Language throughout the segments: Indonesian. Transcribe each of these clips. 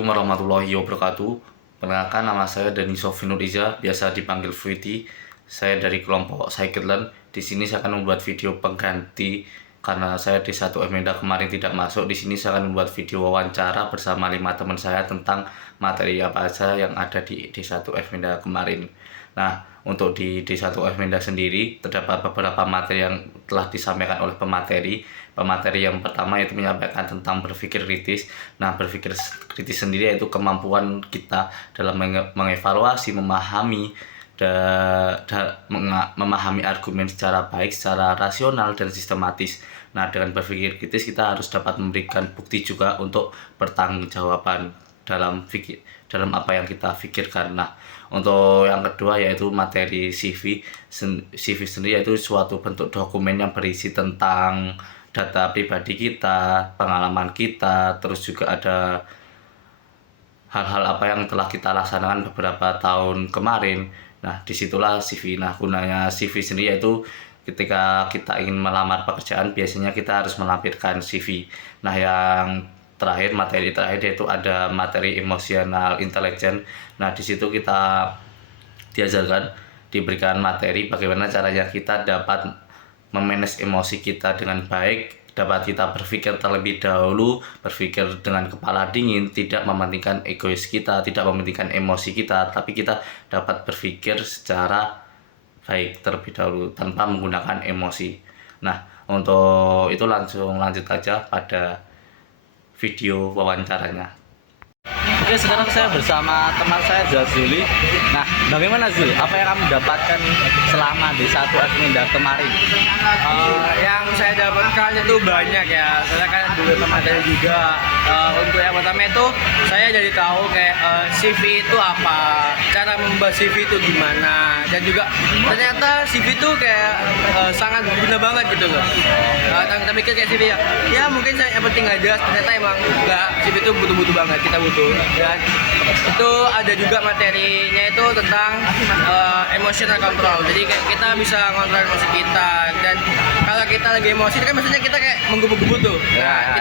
Assalamualaikum warahmatullahi wabarakatuh. Perkenalkan, nama saya Dani Sofinur Iza, biasa dipanggil Viti. Saya dari kelompok Cycleland. Di sini saya akan membuat video pengganti karena saya D1F Menda kemarin tidak masuk. Di sini saya akan membuat video wawancara bersama 5 teman saya tentang materi apa saja yang ada di D1F Menda kemarin. Nah, untuk di D1F Menda sendiri terdapat beberapa materi yang telah disampaikan oleh pemateri. Pemateri yang pertama yaitu menyampaikan tentang berpikir kritis. Nah, berpikir kritis sendiri yaitu kemampuan kita dalam mengevaluasi, memahami memahami argumen secara baik, secara rasional dan sistematis. Nah, dengan berpikir kritis kita harus dapat memberikan bukti juga untuk pertanggungjawaban dalam apa yang kita pikirkan. Nah, untuk yang kedua yaitu materi CV. CV sendiri yaitu suatu bentuk dokumen yang berisi tentang data pribadi kita, pengalaman kita, terus juga ada hal-hal apa yang telah kita laksanakan beberapa tahun kemarin. Nah, disitulah CV. Nah, gunanya CV sendiri yaitu ketika kita ingin melamar pekerjaan, biasanya kita harus melampirkan CV. Nah, yang terakhir, materi terakhir yaitu ada materi emotional intelligence. Nah, di situ kita diajarkan, diberikan materi bagaimana caranya kita dapat memanage emosi kita dengan baik, dapat kita berpikir terlebih dahulu, berpikir dengan kepala dingin, tidak mementingkan egois kita, tidak mementingkan emosi kita, tapi kita dapat berpikir secara baik terlebih dahulu tanpa menggunakan emosi. Nah, untuk itu lanjut aja pada video wawancaranya. Oke, sekarang saya bersama teman saya Zazuli. Nah, bagaimana Zul? Apa yang kamu dapatkan selama di D1F Menda kemarin? Yang saya dapatkan itu banyak ya. Saya kan dulu materi juga. Untuk yang pertama itu saya jadi tahu kayak CV itu apa, cara membuat CV itu gimana, dan juga ternyata CV itu kayak sangat berguna banget gitu loh. Kita mikir kayak CV ya mungkin saya yang penting aja, ternyata emang enggak, CV itu butuh banget, kita butuh. Dan itu ada juga materinya itu tentang emotional control. Jadi kayak kita bisa ngontrol emosi kita, dan kalau kita lagi emosi kan biasanya kita kayak menggebu-gebu tuh. Nah,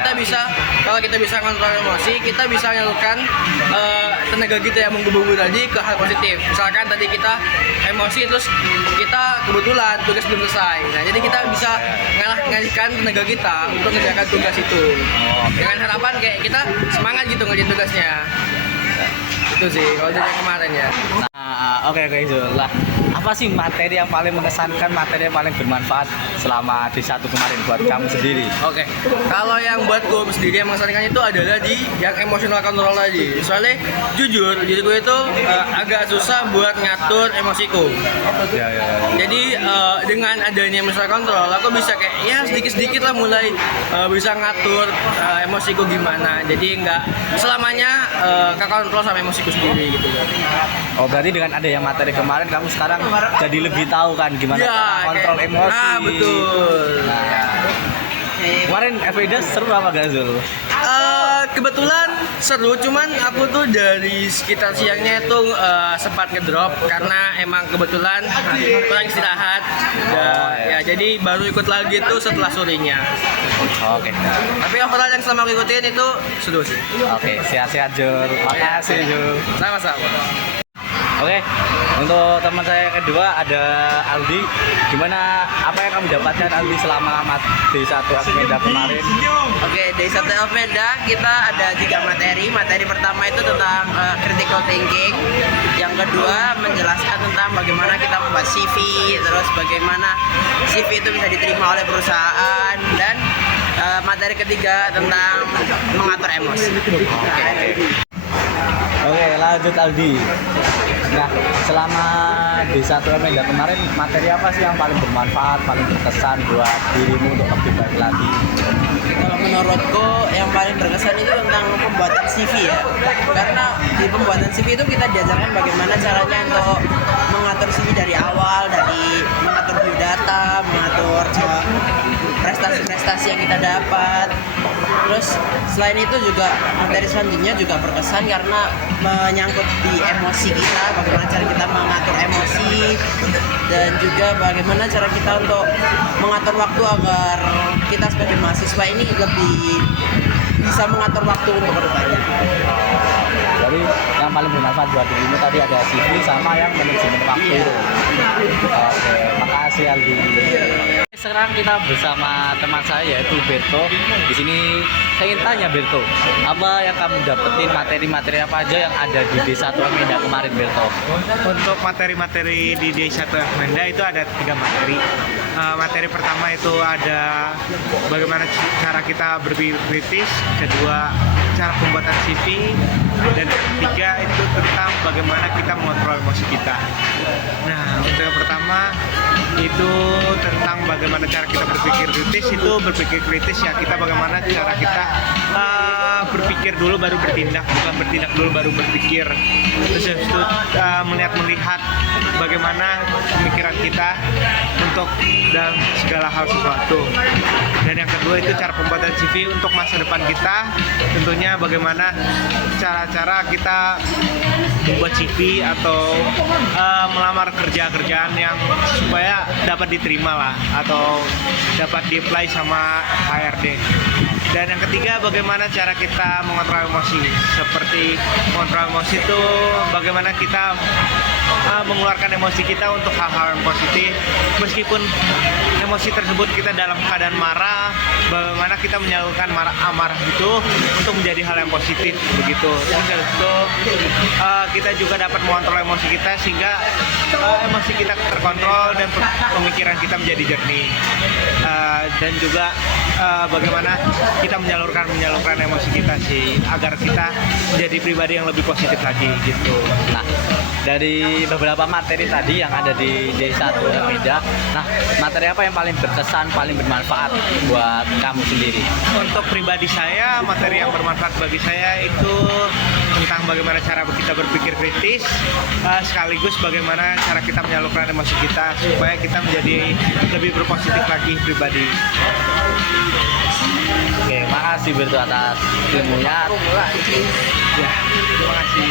kalau kita bisa ngontrol emosi, kita bisa menyalurkan tenaga kita yang menggebu-gebu tadi ke hal positif. Misalkan tadi kita emosi terus kita kebetulan tugas belum selesai. Nah, jadi kita bisa ngalihkan tenaga kita untuk mengerjakan tugas itu. Dengan harapan kayak kita semangat gitu ngerjain tugasnya. Itu sih kalau dari kemarin ya. Nah, oke Zul. Lah, apa sih materi yang paling mengesankan, materi yang paling bermanfaat selama D1 kemarin buat kamu sendiri? Oke, kalau yang buat gue sendiri yang mengesankan itu adalah di yang emotional control tadi. Soalnya jujur gue itu agak susah buat ngatur emosiku. Ya. Jadi dengan adanya emotional control, aku bisa kayak ya sedikit-sedikit lah mulai bisa ngatur emosiku gimana. Jadi nggak selamanya kekontrol sama emosiku sendiri gitu. Oh, berarti dengan ada yang materi kemarin kamu sekarang jadi lebih tahu kan gimana Ya, cara kontrol emosi. Ah, betul. Kemarin FEDA seru apa gak Zul? Kebetulan seru, cuman aku tuh dari sekitar siangnya itu sempat ngedrop karena emang kebetulan kurang istirahat. Ya, jadi baru ikut lagi tuh setelah sorenya. Oke. Tapi overall yang selama aku ikutin itu seru sih. Oke, sehat-sehat Zul. Makasih Zul. Sama-sama. Oke, untuk teman saya yang kedua ada Aldi. Gimana, apa yang kamu dapatkan Aldi selama D1F Menda kemarin? Oke, di D1F Menda kita ada 3 materi. Materi pertama itu tentang critical thinking. Yang kedua menjelaskan tentang bagaimana kita membuat CV, terus bagaimana CV itu bisa diterima oleh perusahaan, dan materi ketiga tentang mengatur emosi. Oke, lanjut Aldi. Nah, selama D1F Menda kemarin materi apa sih yang paling bermanfaat, paling berkesan buat dirimu untuk lebih baik lagi? Kalau menurutku yang paling berkesan itu tentang pembuatan CV ya. Karena di pembuatan CV itu kita diajarkan bagaimana caranya untuk mengatur CV dari awal, dari mengatur biodata, mengatur prestasi-prestasi yang kita dapat. Terus selain itu juga materi selanjutnya juga berkesan karena menyangkut di emosi kita, bagaimana cara kita mengatur emosi, dan juga bagaimana cara kita untuk mengatur waktu agar kita sebagai mahasiswa ini lebih bisa mengatur waktu untuk kedepannya. bermanfaat buat dirimu tadi ada CV sama yang manajemen waktu. Oke, makasih Aldi. Sekarang kita bersama teman saya yaitu Berto. Di sini saya ingin tanya Berto, apa yang kamu dapetin, materi-materi apa aja yang ada di D1 Menda kemarin Berto? Untuk materi-materi di D1 Menda itu ada 3 materi. Materi pertama itu ada bagaimana cara kita berpikir kritis, kedua cara pembuatan CV, dan ketiga itu tentang bagaimana kita mengontrol emosi kita. Nah, untuk yang pertama itu tentang bagaimana cara kita berpikir kritis. Itu berpikir kritis ya, kita bagaimana cara kita berpikir dulu baru bertindak, bukan bertindak dulu baru berpikir. Terus habis itu melihat bagaimana pemikiran kita untuk dalam segala hal sesuatu. Dan yang kedua itu cara pembuatan CV untuk masa depan kita, tentunya bagaimana cara-cara kita membuat CV atau melamar kerjaan yang supaya dapat diterima lah atau dapat di-apply sama HRD. Dan yang ketiga bagaimana cara kita mengontrol emosi. Seperti mengontrol emosi itu bagaimana kita mengeluarkan emosi kita untuk hal-hal yang positif, meskipun emosi tersebut kita dalam keadaan marah, bagaimana kita menyalurkan amarah itu untuk menjadi hal yang positif begitu. Terus dari itu kita juga dapat mengontrol emosi kita sehingga emosi kita terkontrol dan pemikiran kita menjadi jernih. Dan juga bagaimana kita menyalurkan emosi kita sih agar kita menjadi pribadi yang lebih positif lagi gitu. Nah, dari beberapa materi tadi yang ada di D1 Menda, nah materi apa yang paling berkesan, paling bermanfaat buat kamu sendiri? Untuk pribadi saya, materi yang bermanfaat bagi saya itu tentang bagaimana cara kita berpikir kritis, sekaligus bagaimana cara kita menyalurkan emosi kita supaya kita menjadi lebih berpositif lagi pribadi. Oke, makasih Berto atas ilmunya. Ya, terima kasih.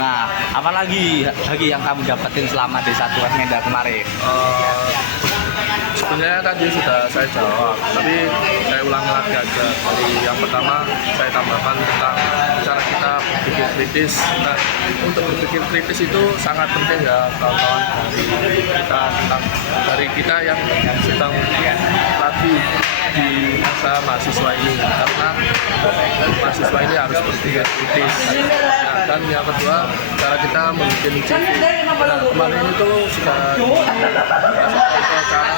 Nah, apalagi yang kamu dapetin selama D1 Menda kemarin? Sebenarnya tadi sudah saya jawab, tapi saya ulang lagi aja. Dari yang pertama saya tambahkan tentang cara kita berpikir kritis. Nah, untuk berpikir kritis itu sangat penting ya kawan-kawan, dari kita yang sedang lagi di masa mahasiswa ini, karena mahasiswa ini harus berpikir kritis. Nah, dan yang kedua, cara kita membuat CV. Nah, kemarin itu sudah cara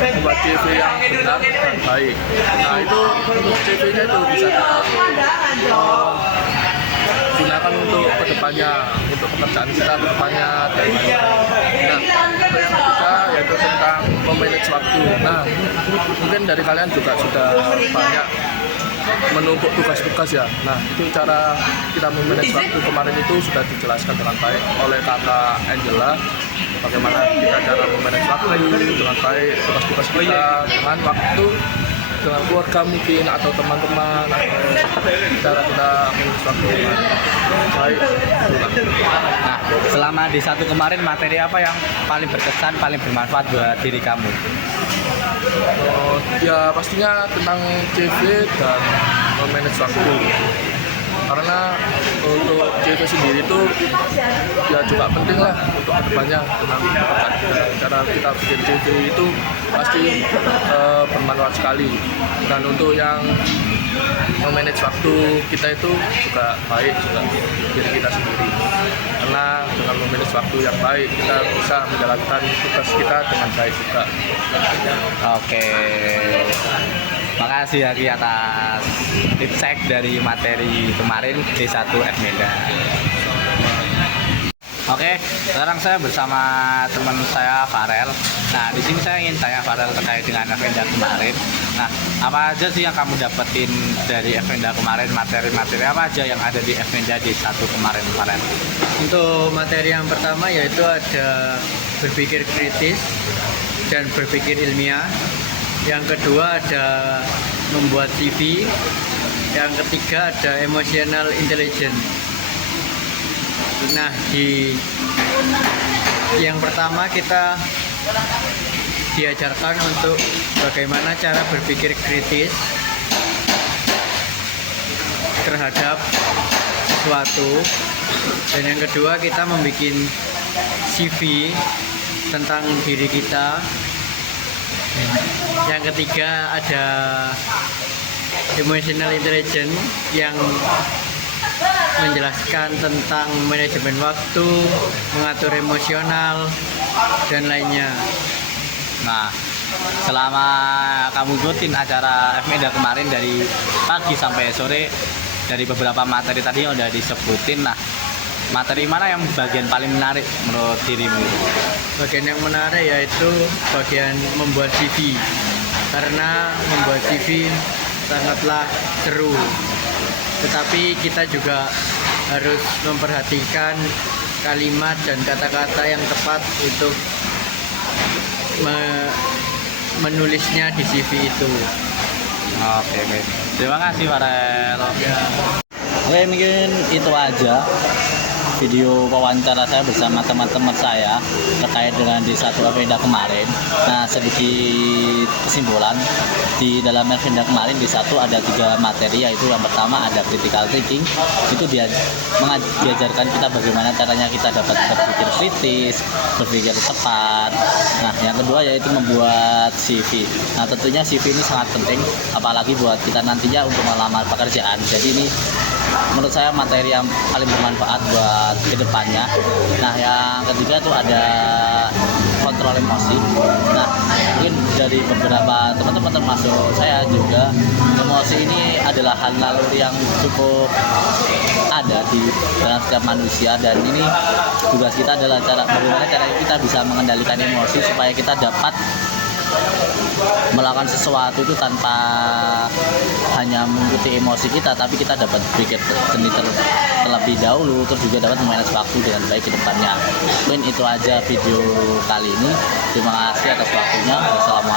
membuat CV yang benar dan baik. Nah, itu untuk CV-nya itu bisa gunakan untuk kedepannya, untuk pekerjaan kita kedepannya. Nah, untuk yang ketiga yaitu tentang memanage waktu. Nah, mungkin dari kalian juga sudah banyak menumpuk tugas-tugas ya. Nah, itu cara kita memanage waktu kemarin itu sudah dijelaskan dengan baik oleh kakak Angela. Bagaimana kita cara memanage waktu dengan baik, tugas-tugas kita dengan waktu, dengan keluarga mungkin atau teman-teman, atau cara kita memanage waktu dengan baik. Nah, selama D1 kemarin materi apa yang paling berkesan, paling bermanfaat buat diri kamu? Ya pastinya tentang CV dan manage waktu, karena untuk CV sendiri itu ya juga penting lah untuk kedepannya tentang pekerjaan kita. Cara kita bikin CV itu pasti bermanfaat sekali, dan untuk yang memanage waktu kita itu juga baik juga diri kita sendiri, karena dengan memanage waktu yang baik kita bisa menjalankan tugas kita dengan baik juga. Oke, makasih Aki atas tips dari materi kemarin D1 Menda. Oke, sekarang saya bersama teman saya Farel. Nah, di sini saya ingin tanya Farel terkait dengan Menda kemarin. Nah, apa aja sih yang kamu dapetin dari Menda kemarin? Materi-materi apa aja yang ada di Menda D1 kemarin Farel? Untuk materi yang pertama yaitu ada berpikir kritis dan berpikir ilmiah. Yang kedua ada membuat CV. Yang ketiga ada emotional intelligence. Nah, di yang pertama kita diajarkan untuk bagaimana cara berpikir kritis terhadap sesuatu Dan yang kedua kita membuat CV tentang diri kita. Yang ketiga ada emotional intelligence yang menjelaskan tentang manajemen waktu, mengatur emosional, dan lainnya. Nah, selama kamu ikutin acara FMEDA kemarin dari pagi sampai sore, dari beberapa materi tadi yang udah disebutin, nah materi mana yang bagian paling menarik menurut dirimu? Bagian yang menarik yaitu bagian membuat CV, karena membuat CV sangatlah seru. Tetapi kita juga harus memperhatikan kalimat dan kata-kata yang tepat untuk menulisnya di CV itu. Oke. Terima kasih Farel. Oke, mungkin itu aja video wawancara saya bersama teman-teman saya terkait dengan di satu FMEDA kemarin. Nah, sedikit kesimpulan, di dalam FMEDA kemarin di satu ada 3 materi, yaitu yang pertama ada critical thinking. Itu diajarkan kita bagaimana caranya kita dapat berpikir kritis, berpikir tepat. Nah, yang kedua yaitu membuat CV. Nah, tentunya CV ini sangat penting, apalagi buat kita nantinya untuk melamar pekerjaan. Jadi ini menurut saya materi yang paling bermanfaat buat kedepannya. Nah, yang ketiga itu ada kontrol emosi. Nah, mungkin dari beberapa teman-teman termasuk saya juga, emosi ini adalah hal naluri yang cukup ada di dalam setiap manusia, dan ini tugas kita adalah bagaimana cara kita bisa mengendalikan emosi supaya kita dapat melakukan sesuatu itu tanpa hanya mengikuti emosi kita, tapi kita dapat berpikir jernih terlebih dahulu, terus juga dapat memanage waktu dengan baik ke depannya. Mungkin itu aja video kali ini. Terima kasih atas waktunya. Wassalamualaikum.